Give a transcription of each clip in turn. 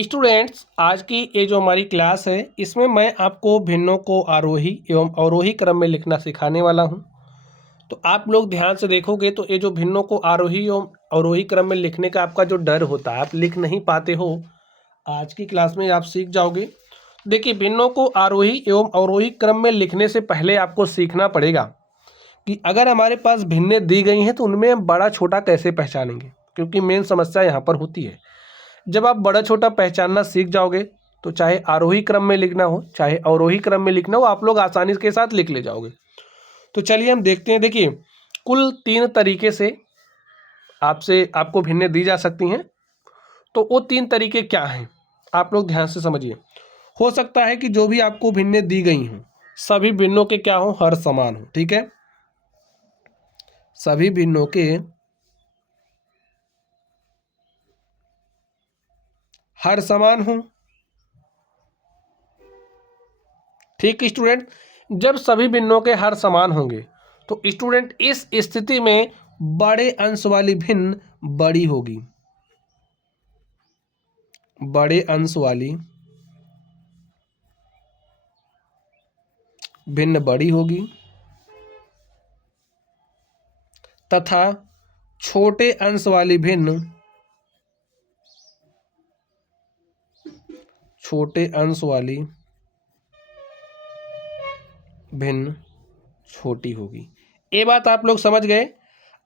Students, आज की ये जो हमारी क्लास है इसमें मैं आपको भिन्नों को आरोही एवं अवरोही क्रम में लिखना सिखाने वाला हूं। तो आप लोग ध्यान से देखोगे तो ये जो भिन्नों को आरोही एवं अवरोही क्रम में लिखने का आपका जो डर होता है, आप लिख नहीं पाते हो, आज की क्लास में आप सीख जाओगे। देखिए, भिन्नों को आरोही एवं अवरोही क्रम में लिखने से पहले आपको सीखना पड़ेगा कि अगर हमारे पास भिन्नें दी गई हैं तो उनमें हम बड़ा छोटा कैसे पहचानेंगे, क्योंकि मेन समस्या यहाँ पर होती है। जब आप बड़ा छोटा पहचानना सीख जाओगे तो चाहे आरोही क्रम में लिखना हो चाहे अवरोही क्रम में लिखना हो, आप लोग आसानी के साथ लिख ले जाओगे। तो चलिए हम देखते हैं। देखिए, कुल 3 तरीके से आपको भिन्नें दी जा सकती हैं। तो वो 3 तरीके क्या हैं, आप लोग ध्यान से समझिए। हो सकता है कि जो भी आपको भिन्नें दी गई हों सभी भिन्नों के क्या हो, हर समान हो। ठीक है, सभी भिन्नों के हर समान हो। ठीक स्टूडेंट, जब सभी भिन्नों के हर समान होंगे तो स्टूडेंट इस स्थिति में बड़े अंश वाली भिन्न बड़ी होगी। बड़े अंश वाली भिन्न बड़ी होगी तथा छोटे अंश वाली भिन्न छोटे अंश वाली भिन्न छोटी होगी। ये बात आप लोग समझ गए।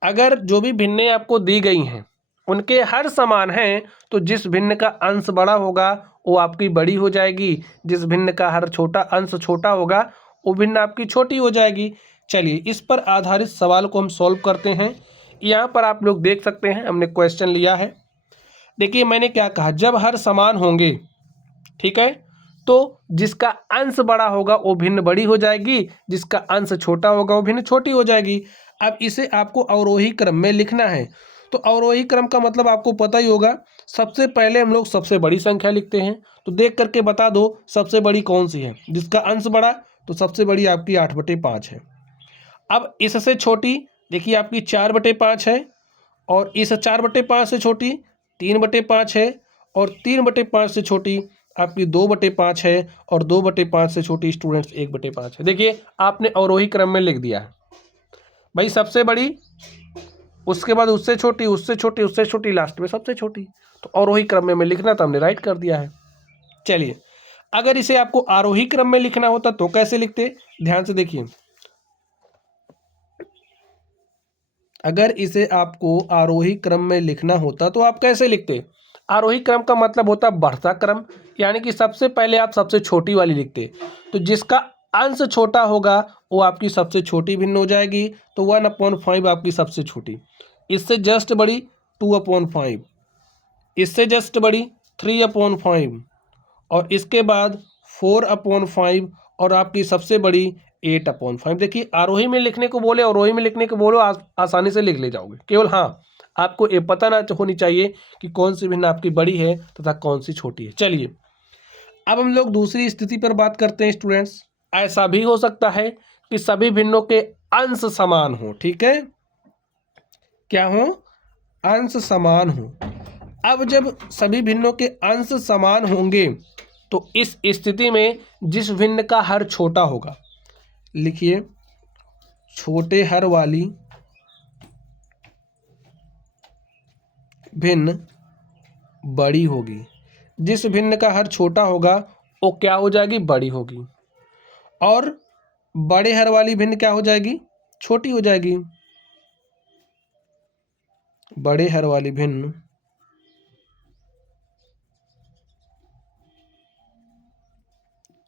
अगर जो भी भिन्नें आपको दी गई हैं उनके हर समान हैं तो जिस भिन्न का अंश बड़ा होगा वो आपकी बड़ी हो जाएगी, जिस भिन्न का हर छोटा अंश छोटा होगा वो भिन्न आपकी छोटी हो जाएगी। चलिए, इस पर आधारित सवाल को हम सॉल्व करते हैं। यहाँ पर आप लोग देख सकते हैं, हमने क्वेश्चन लिया है। देखिए, मैंने क्या कहा, जब हर समान होंगे, ठीक है, तो जिसका अंश बड़ा होगा वो भिन्न बड़ी हो जाएगी, जिसका अंश छोटा होगा वो भिन्न छोटी हो जाएगी। अब इसे आपको अवरोही क्रम में लिखना है। तो अवरोही क्रम का मतलब आपको पता ही होगा, सबसे पहले हम लोग सबसे बड़ी संख्या लिखते हैं। तो देख करके बता दो सबसे बड़ी कौन सी है, जिसका अंश बड़ा, तो सबसे बड़ी आपकी 8/5 है। अब इससे छोटी देखिए आपकी 4/5 है, और इस 4/5 से छोटी 3/5 है, और 3/5 से छोटी आपकी 2/5 है, और 2/5 से छोटी स्टूडेंट्स 1/5 है। देखिए, आपने अवरोही क्रम में लिख दिया है भाई, सबसे बड़ी, उसके बाद उससे छोटी, उससे छोटी, उससे छोटी, लास्ट में सबसे छोटी। तो अवरोही क्रम में लिखना तो हमने राइट कर दिया है। चलिए, अगर इसे आपको आरोही क्रम में लिखना होता तो कैसे लिखते, ध्यान से देखिए। अगर इसे आपको आरोही क्रम में लिखना होता तो आप कैसे लिखते। आरोही क्रम का मतलब होता है बढ़ता क्रम, यानी कि सबसे पहले आप सबसे छोटी वाली लिखते, तो जिसका अंश छोटा होगा वो आपकी सबसे छोटी भिन्न हो जाएगी। तो 1/5 आपकी सबसे छोटी, इससे जस्ट बड़ी 2/5, इससे जस्ट बड़ी 3/5, और इसके बाद 4/5, और आपकी सबसे बड़ी 8/5। देखिए, आरोही में लिखने को बोले, अवरोही में लिखने को बोलो, आसानी से लिख ले जाओगे। केवल हाँ, आपको ये पता ना होनी चाहिए कि कौन सी भिन्न आपकी बड़ी है तथा कौन सी छोटी है। चलिए, अब हम लोग दूसरी स्थिति पर बात करते हैं स्टूडेंट्स। ऐसा भी हो सकता है कि सभी भिन्नों के अंश समान हो। ठीक है, क्या हो, अंश समान हो। अब जब सभी भिन्नों के अंश समान होंगे तो इस स्थिति में जिस भिन्न का हर छोटा होगा, लिखिए, छोटे हर वाली भिन्न बड़ी होगी। जिस भिन्न का हर छोटा होगा वो क्या हो जाएगी, बड़ी होगी, और बड़े हर वाली भिन्न क्या हो जाएगी, छोटी हो जाएगी। बड़े हर वाली भिन्न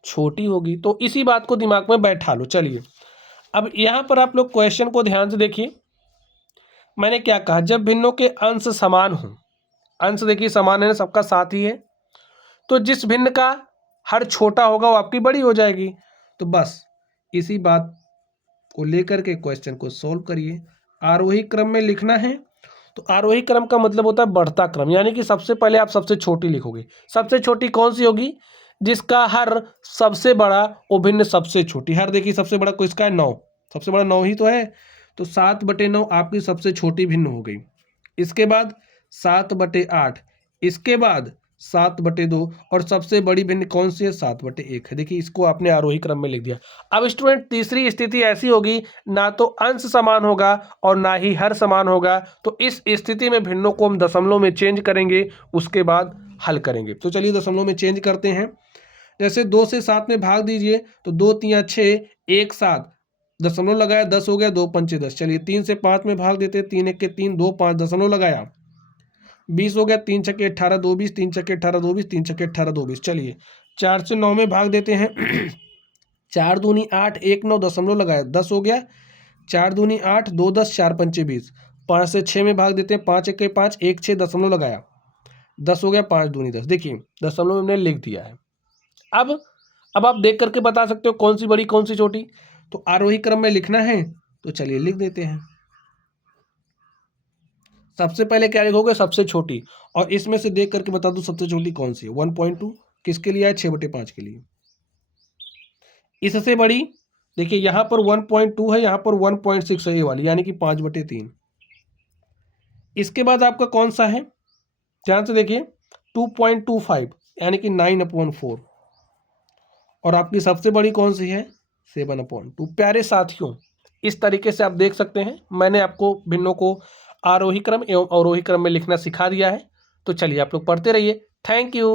छोटी होगी। तो इसी बात को दिमाग में बैठा लो। चलिए, अब यहां पर आप लोग क्वेश्चन को ध्यान से देखिए। मैंने क्या कहा, जब भिन्नों के अंश समान हो, अंश देखिए समान है, सबका साथ ही है, तो जिस भिन्न का हर छोटा होगा वो आपकी बड़ी हो जाएगी। तो बस इसी बात को लेकर के क्वेश्चन को सॉल्व करिए। आरोही क्रम में लिखना है, तो आरोही क्रम का मतलब होता है बढ़ता क्रम, यानी कि सबसे पहले आप सबसे छोटी लिखोगे। सबसे छोटी कौन सी होगी, जिसका हर सबसे बड़ा वो भिन्न सबसे छोटी। हर देखिए सबसे बड़ा किसका है, 9, सबसे बड़ा 9 ही तो है। तो 7/9 आपकी सबसे छोटी भिन्न हो गई। इसके बाद 7/8, इसके बाद 7/2 और सबसे बड़ी भिन्न कौन सी है 7/1 है। देखिए इसको आपने आरोही क्रम में लिख दिया। अब स्टूडेंट तीसरी स्थिति ऐसी होगी, ना तो अंश समान होगा और ना ही हर समान होगा, तो इस स्थिति में भिन्नों को हम दशमलव में चेंज करेंगे, उसके बाद हल करेंगे। तो चलिए दशमलव में चेंज करते हैं। जैसे 2 से 7 में भाग दीजिए तो 2 3 6, 1 7, दशमलव लगाया 10 हो गया, 2 पंचे 10। चलिए 3 से 5 में भाग देते हैं, 3 1 के 3, 2 5, दशमलव लगाया 20 हो गया, 3 छक्के 18, 2 20, 3 छक्के 18, 2 20, 3 छक्के 18, 2 20। चलिए 4 से 9 में भाग देते हैं 4 दूनी 8, 1 9, दशमलव लगाया 10 हो गया, 4 दूनी 8, 2 10, 4 पंचे 20। 5 से 6 में भाग देते हैं, 5 1 के 5, 1 6, दशमलव लगाया 10 हो गया, 5 दूनी 10। देखिए दशमलव हमने लिख दिया है। अब आप देख करके बता सकते हो कौन सी बड़ी कौन सी छोटी। तो आरोही क्रम में लिखना है तो चलिए लिख देते हैं। सबसे पहले क्या लिखोगे, सबसे छोटी, और इसमें से देख करके बता दो सबसे छोटी कौन सी है। 1.2 किसके लिए है, 6/5 के लिए। इससे बड़ी देखिए यहाँ पर 1.2 है, यहाँ पर 1.6 है, ये वाली यानी कि 5/3। इसके बाद आपका कौन सा है, ध्यान से देखिए 2.25 यानी कि 9/4। और आपकी सबसे बड़ी कौन सी है, 7/2। प्यारे साथियों, इस तरीके से आप देख सकते हैं मैंने आपको भिन्नों को आरोही क्रम एवं अवरोही क्रम में लिखना सिखा दिया है। तो चलिए आप लोग पढ़ते रहिए। Thank you.